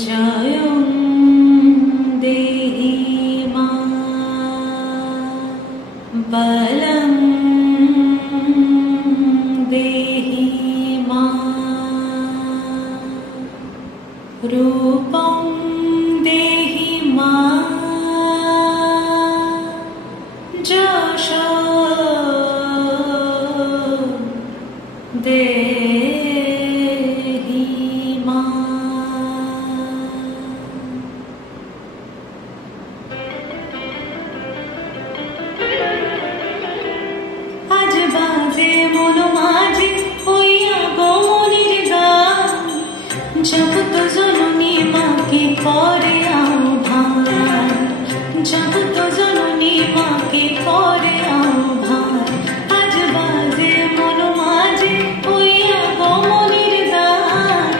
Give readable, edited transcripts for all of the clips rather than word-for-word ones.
জয়ং দেহি মা বলং দেহি মা রূপং দেহি মা যশ দেহি মা। আজ বাজে মন মাঝে হইয়া গমনের গান, জগৎ জননী মাকে করে আহ্বান, জগৎ জননী মাকে করে আহ্বান। আজ বাজে মন মাঝে হইয়া গমনের গান,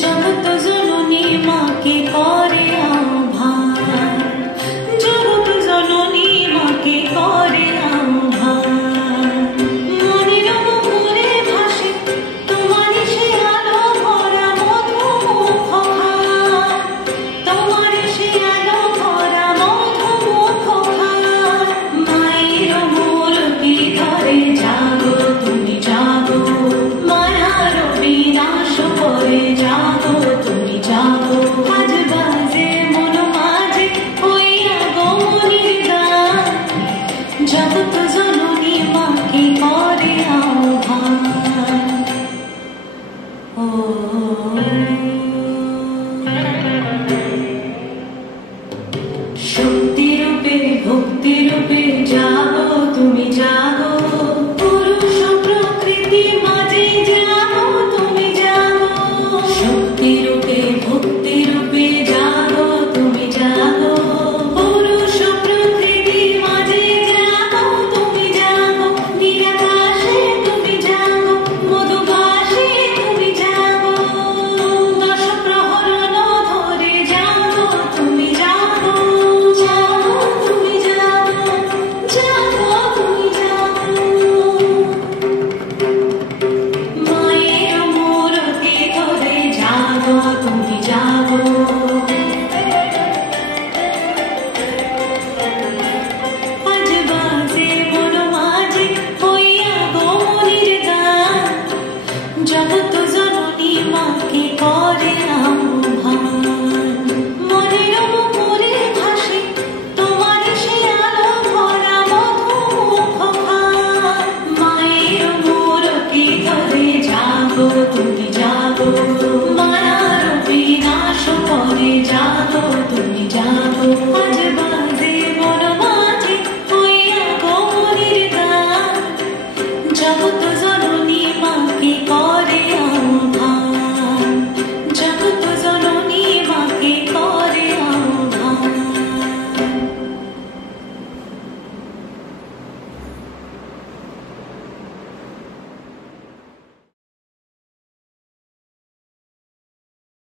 জগৎ জননী মাকে করে আহ্বান, জগৎ জননী মাকে করে আহ্বান। মনের মুখরে ভাসে তোমারই সে আলো ভরা মধুমুখ খান, তোমারই সে আলো ভরা মধুমুখ খান। মায়ের মূর্তি ধরে জাগো তুমি জাগো, মায়ার বিনাশ করে জাগো তুমি জাগো। আজ বাজে মন মাঝে হইয়া গমনের গান, জগৎ জননী মাকে করে আহ্বান। ও শক্তি রূপে ভক্তি রূপে জাগো তুমি জাগো।